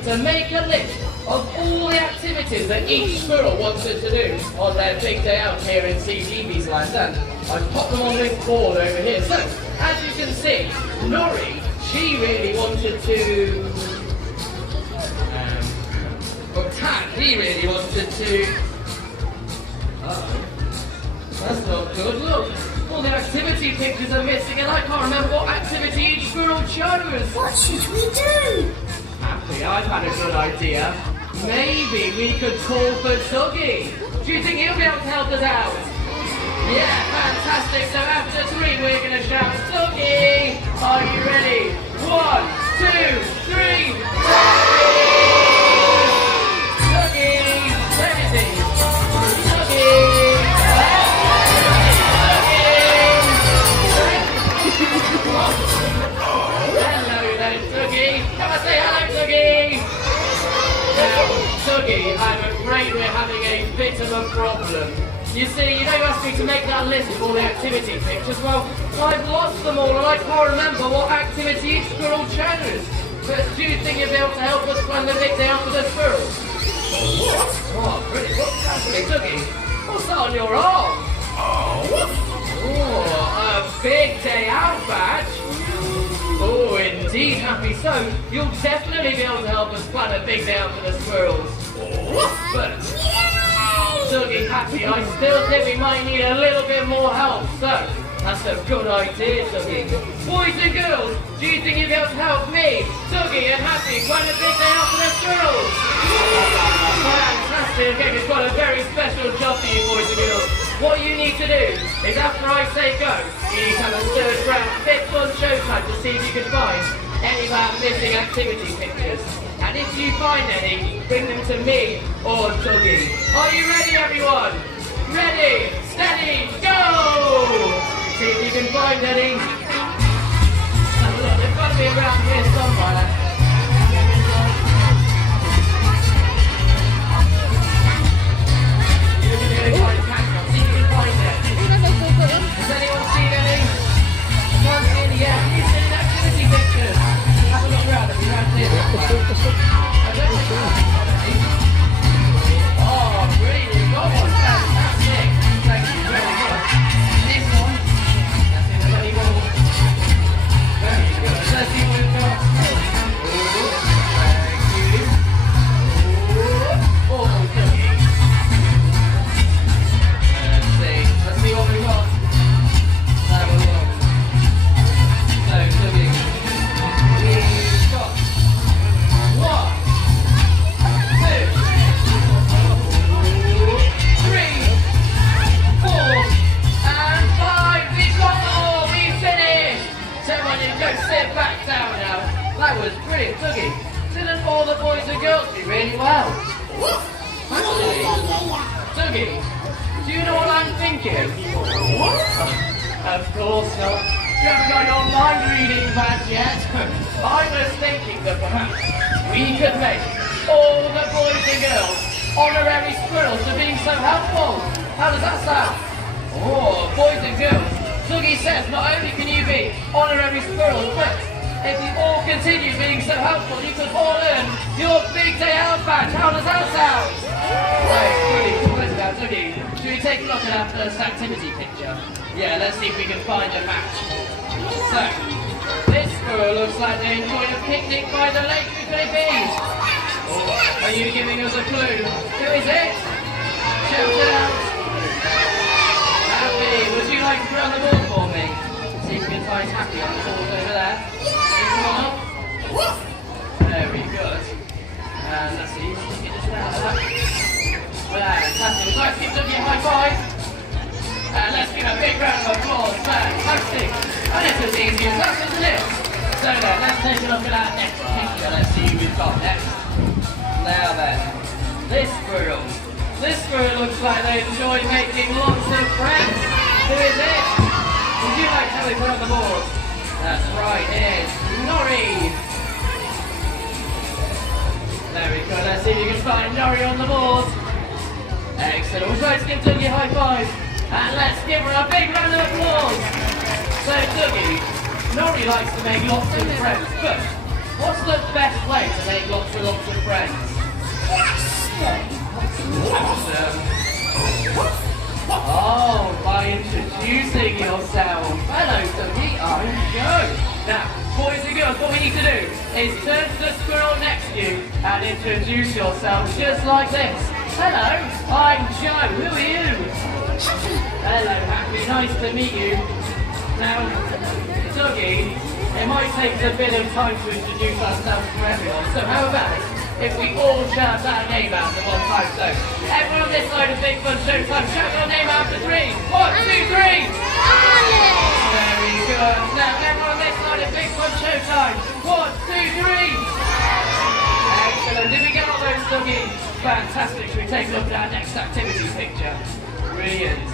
to make a list of all the activities that each squirrel wanted to do on their big day out here in Cbeebies land. And I've popped them on this board over here. So, as you can see, Nori, she really wanted to... but Tan, he really wanted to... Uh-oh. That's not good. Look, all the activity pictures are missing and I can't remember what activity each squirrel chose. What should we do? Happy, I've had a good idea. Maybe we could call for Duggee. Do you think he'll be able to help us out? Yeah, fantastic. So after 3, we're going to shout, Duggee! Are you ready? 1, 2, 3, Duggee! Duggee! Let me see. Duggee! Hello there, Duggee. Come and say hello, Duggee. Now, Duggee, I'm afraid we're having a bit of a problem. You see, you asked me to make that list of all the activity pictures. Well, I've lost them all and I can't remember what activity each squirrel chose. But do you think you'll be able to help us plan the big day out for the squirrels? Oh, pretty. What's happening, Duggee? What's that on your arm? Oh, a big day out badge. Oh, indeed, Happy. So, you'll definitely be able to help us plan a big day out for the squirrels. But, Duggee, Happy, I still think we might need a little bit more help. So, that's a good idea, Duggee. Boys and girls, do you think you'll be able to help me, Duggee, and Happy plan a big day out for the squirrels? Fantastic. Okay, we've got a very special job for you, boys and girls. What you need to do is after I say go, you need to have a search round bit fun showtime to see if you can find any of our missing activity pictures. And if you find any, bring them to me or Duggee. Are you ready, everyone? Ready, steady, go! See if you can find any. Have a look, they've got to be around here somewhere. Has anyone seen any? Can't see any yet. Have you seen an activity pictures? Have a look around. Have you around here? I don't think so. Oh, brilliant. You've got one. Fantastic. Thank you very much. This one. That's in the bloody wall. Very good. Let's see what we've got. Oh, thank you. Oh, Duggee. Let's see what we've got. Have a look. So, Duggee, we've got 1, 2, 3, 4, and 5. We've got all. We've finished. So, everyone, you can go sit back down now. That was brilliant, Duggee. Didn't all the boys and girls do really well? Actually, Duggee, do you know what I'm thinking? Of course not. You haven't got your mind reading badge yet. I was thinking that perhaps we could make all the boys and girls honorary squirrels for being so helpful. How does that sound? Oh, boys and girls, Duggee says not only can you be honorary squirrels, but if you all continue being so helpful, you could all earn your big day out badge. How does that sound? Right, really cool, isn't that, Duggee? Should we take a look at our first activity picture? Yeah, let's see if we can find a match. So, this squirrel looks like they enjoyed a picnic by the lake Cbeebies. Oh, are you giving us a clue? Who is it? Shout it out. Happy, would you like to put on the board for me? See if we can find Happy on the board over there. Come on up. Very good. And let's see, get this out of that. Fantastic. We'd like to give Duggee a high five. And let's give a big round of applause. Fantastic. And it's as easy as that, isn't it? So then, let's take a look at our next picture. Let's see who we've got next. Now then, this squirrel. This squirrel looks like they enjoy making lots of friends. Who is it? Would you like to have it put on the board? That's right, it's Nori. There we go. Let's see if you can find Nori on the board. Excellent. We'll try to give Duggee a high five. And let's give her a big round of applause. So Duggee, Nori likes to make lots of friends, but What's the best way to make lots of friends? Oh, by introducing yourself. Hello, Duggee, I'm Joe. Now, boys and girls, what we need to do is turn to the squirrel next to you and introduce yourself just like this. Hello, I'm Joe. Who are you? Hello, Happy. Nice to meet you. Now, Duggee, it might take a bit of time to introduce ourselves to everyone, so how about if we all shout our name out at one time? So, everyone on this side of Big Fun Showtime, shout your name out for 3. 1, 2, 3! Very good. Now, everyone on this side of Big Fun Showtime, 1, 2, 3! Excellent. Did we get all those, Duggee? Fantastic. Should we take a look at our next activity picture? Brilliant.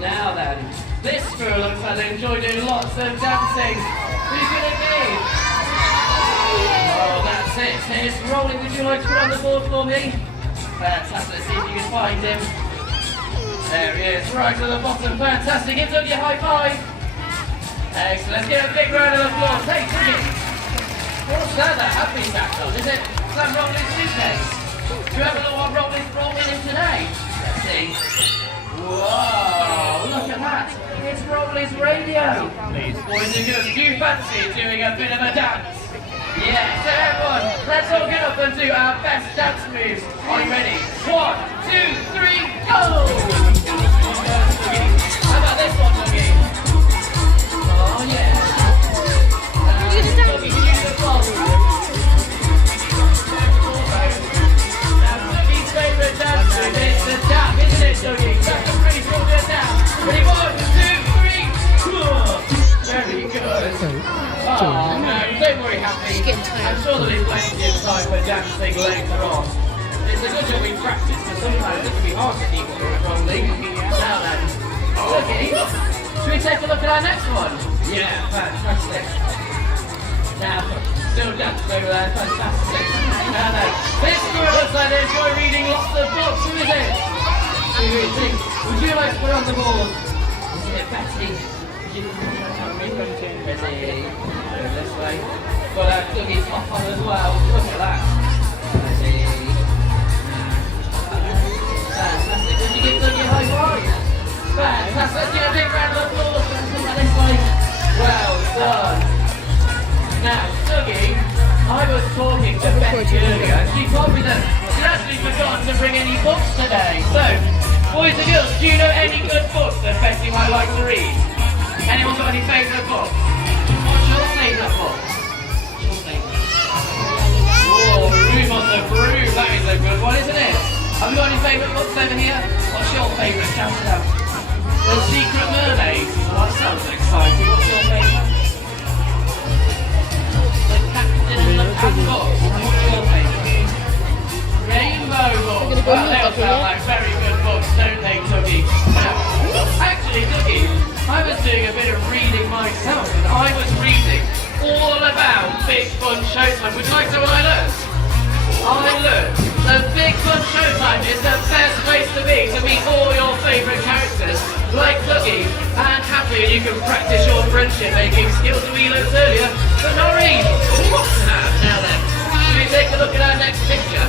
Now then, this squirrel looks like they enjoy doing lots of dancing. Who's going to be? Oh, that's it. Here's Rolling. Would you like to put on the board for me? Fantastic. Let's see if you can find him. There he is, right at the bottom. Fantastic. Give Duggee a high five. Excellent. Let's give a big round of applause. Hey, Duggee. What's that happy back on? Is it some Rolling suitcase? Do you have a little rolling in today? Let's see. Whoa, look at that. It's Rolly's radio. Please. Boys and girls, do you fancy doing a bit of a dance? Yeah, so everyone, let's all get up and do our best dance moves. Are you ready? 1, 2, 3, go! How about this one, Duggee? Oh, yeah. Duggee, can you do the floss? Now, Duggee's favourite dance move is the tap, isn't it, Duggee? That's a pretty cool good dance. Ready, 1, 2, 3, very good. Oh, no, don't worry, Happy. I'm sure there'll be plenty of time for dancing later on. It's a good job we practice, because sometimes it can be hard to keep it wrongly. Now then, Duggee, should we take a look at our next one? Yeah, fantastic. Now, still dancing over there, fantastic. Now then, this squirrel looks like they enjoy reading lots of books. Who is it? Who do you think? Would you like to put on the board? Is it Betty? Betty. Go this way. Got Duggee's top on as well. Look at that. Betty. Fantastic. Did you give Duggee a high five? Fantastic. Let's give a big round of applause. Look at this way. Well done. Now, Duggee, I was talking to Betty earlier and she told me that she'd actually forgotten to bring any books today. So, boys and girls, do you know any good books that Betty might like to read? Anyone got any favourite book? What's your favourite book? Oh, Room on the Broom. That is a good one, isn't it? Have you got any favourite books over here? What's your favourite? Shout it out. The Secret Mermaid. Oh, that sounds exciting. What's your favourite? The Captain and the Peacock. What's your favourite? Rainbow books. Well, they all sound like very good books, don't they, Duggee? Actually, Duggee, I was doing a bit of reading myself, and I was reading all about Big Fun Showtime. Would you like to know what I learned? I learned that Big Fun Showtime is the best place to be to meet all your favourite characters, like Duggee and Happy, and you can practice your friendship making skills that we learned earlier. But Nori! Now then, should we take a look at our next picture?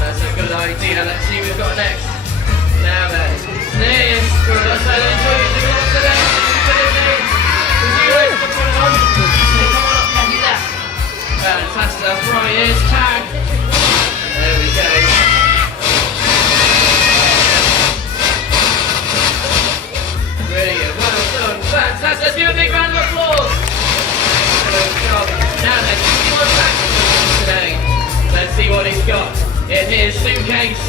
That's a good idea. Let's see what we've got next. Now then, this squirrel looks like they enjoy using lots of energy. Would you like to put it on? Come on up, can you there? Fantastic, that's right, here's tag. There we go. Brilliant, well done, fantastic. Let's give a big round of applause. Good job. Now then, what's that today? Let's see what he's got in his suitcase.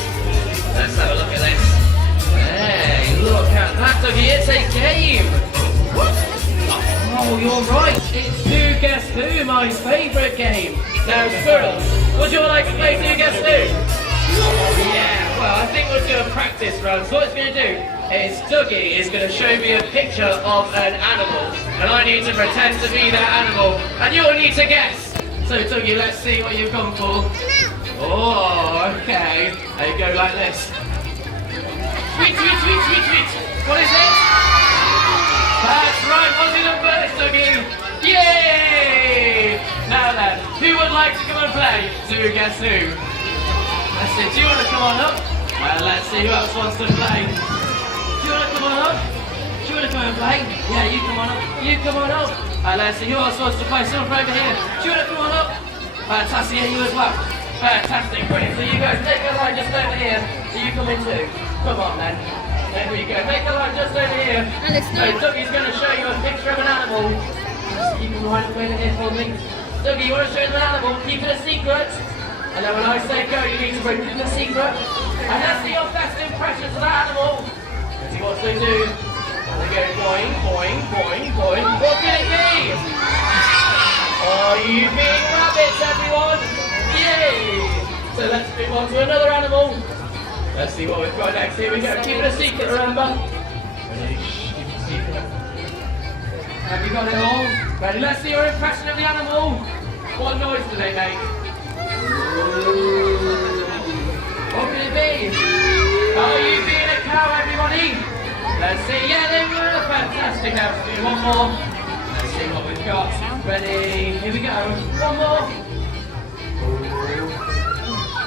Let's have a look at this. Hey, look at that, Duggee, it's a game! Oh, you're right, it's Who Guess Who, my favourite game. Now, squirrels, would you like to play Who Guess Who? Yeah, well, I think we'll do a practice run. So what it's going to do is Duggee is going to show me a picture of an animal, and I need to pretend to be that animal, and you'll need to guess. So, Duggee, let's see what you've gone for. Oh, okay. There you go, like this. Tweet, tweet, tweet, tweet, tweet. What is it? That's right, what's in the bird, Duggee? Yay! Now then, Who would like to come and play? Do guess who? That's it. Do you want to come on up? Well, let's see who else wants to play. Do you want to come on up? Do you want to come and play? Yeah, you come on up. You come on up. Let's see who else wants to play. Someone over here. Do you want to come on up? Fantastic. Yeah, you as well. Fantastic. Brilliant. So you guys take a line just over here. So you come in too. Come on then. There we go. Make a line just over here. So Dougie's going to show you a picture of an animal. So you can line over here for me. Duggee, you want to show an animal? Keep it a secret. And then when I say go, you need to bring it a secret. And let's see your best impressions of that animal. Let's see what they do. They go boing, boing, boing, boing. What can it be? Oh, you being rabbits, everyone! Yay! So let's move on to another animal. Let's see what we've got next. Here we go. Keep it a secret, remember? Ready? Keep it a secret. Have you got it all? Ready? Let's see your impression of the animal. What noise do they make? What could it be? Oh, you being a cow, everybody? Let's see. Yeah, they were fantastic. Now, let's do one more. Let's see what we've got. Ready? Here we go. One more.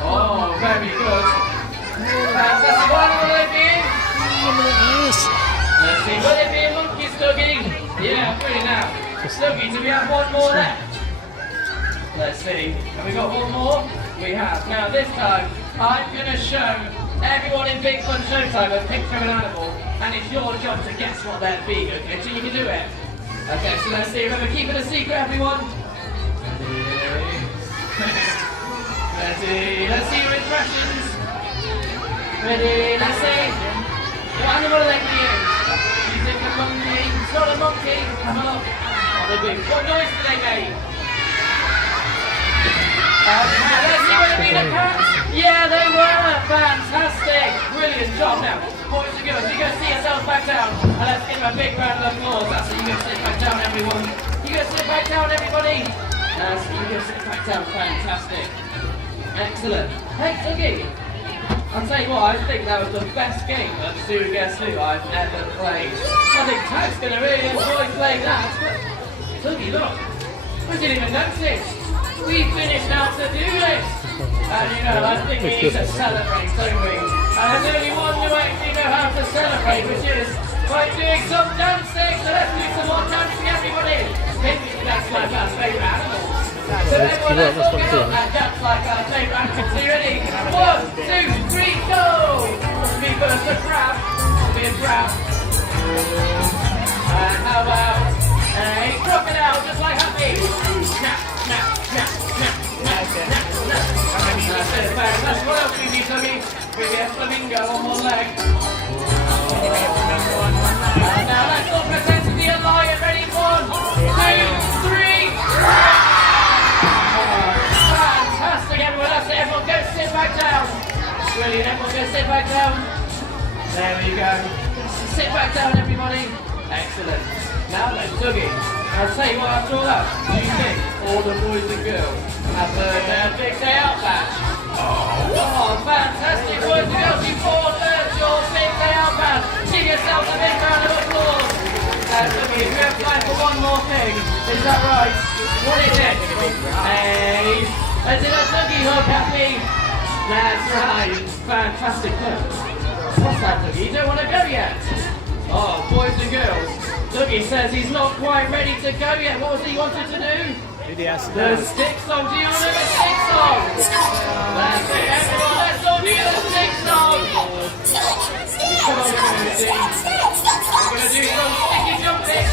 Oh, very good. Fantastic. What animal will it be? Let's see. Will it be a monkey, Duggee? Yeah, pretty now. Duggee, do we have one more left? Let's see. Have we got one more? We have. Now this time, I'm going to show everyone in Big Fun Showtime a picture of an animal, and it's your job to guess what they're being, okay? So you can do it. Okay, so let's see. Remember, keep it a secret, everyone. Ready? Let's see your impressions. Ready? Let's see. What animal are they being? You think a monkey? It's not a monkey. Come on. What noise do they make? Let's see what it means, a cat. Yeah, they were. Fantastic. Brilliant job now. Boys and girls, you go see yourselves back down. And let's give them a big round of applause. That's it. You go sit back down, everyone. You go sit back down, everybody. That's it. You go sit back down. Fantastic. Excellent. Hey, Duggee. I'll tell you what, I think that was the best game of Who Guess Who I've ever played. I think Tag's going to really enjoy playing that. Duggee, look. I didn't even notice. We finished our to-do list. And you know, I think we need to celebrate, don't we? And there's only one who actually know how to celebrate, which is by doing some dancing. So let's do some more dancing, everybody. Maybe we can dance like our favourite animals. So everyone, let's all get up and dance like our favourite animals. Are you ready? 1, 2, 3, go! Me first, a crab. Be a crab. And how about a crocodile, just like Happy? Snap, snap, snap, snap, snap, snap, snap. That's it, fantastic. What else do we need, Duggee? We get flamingo on one leg. And now let's all present to the lion. Ready? 1, 2, 3. Fantastic, everyone. That's it. Everyone go sit back down. Brilliant. Everyone go sit back down. There we go. Sit back down, everybody. Excellent. Now then, Duggee, I'll tell you what, after all that, do you think all the boys and girls have heard their big day out badge? Oh, fantastic, boys and girls, you've all earned your big day out badge. Give yourselves a big round of applause. Duggee, if you have time for one more thing, is that right? What is it? Is it a Duggee hook, Happy? That's right, fantastic. What's that, Duggee? You don't want to go yet? Oh, boys and girls. Duggee says he's not quite ready to go yet. What was he wanted to do? The stick song. Do you want to do the stick song? That's it, everyone. Let's all do the stick song. Come on, community. We're going to do some sticky jumping.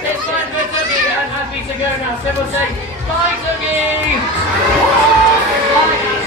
It's time for Duggee and Happy to go now. So we'll say, bye Duggee! Bye.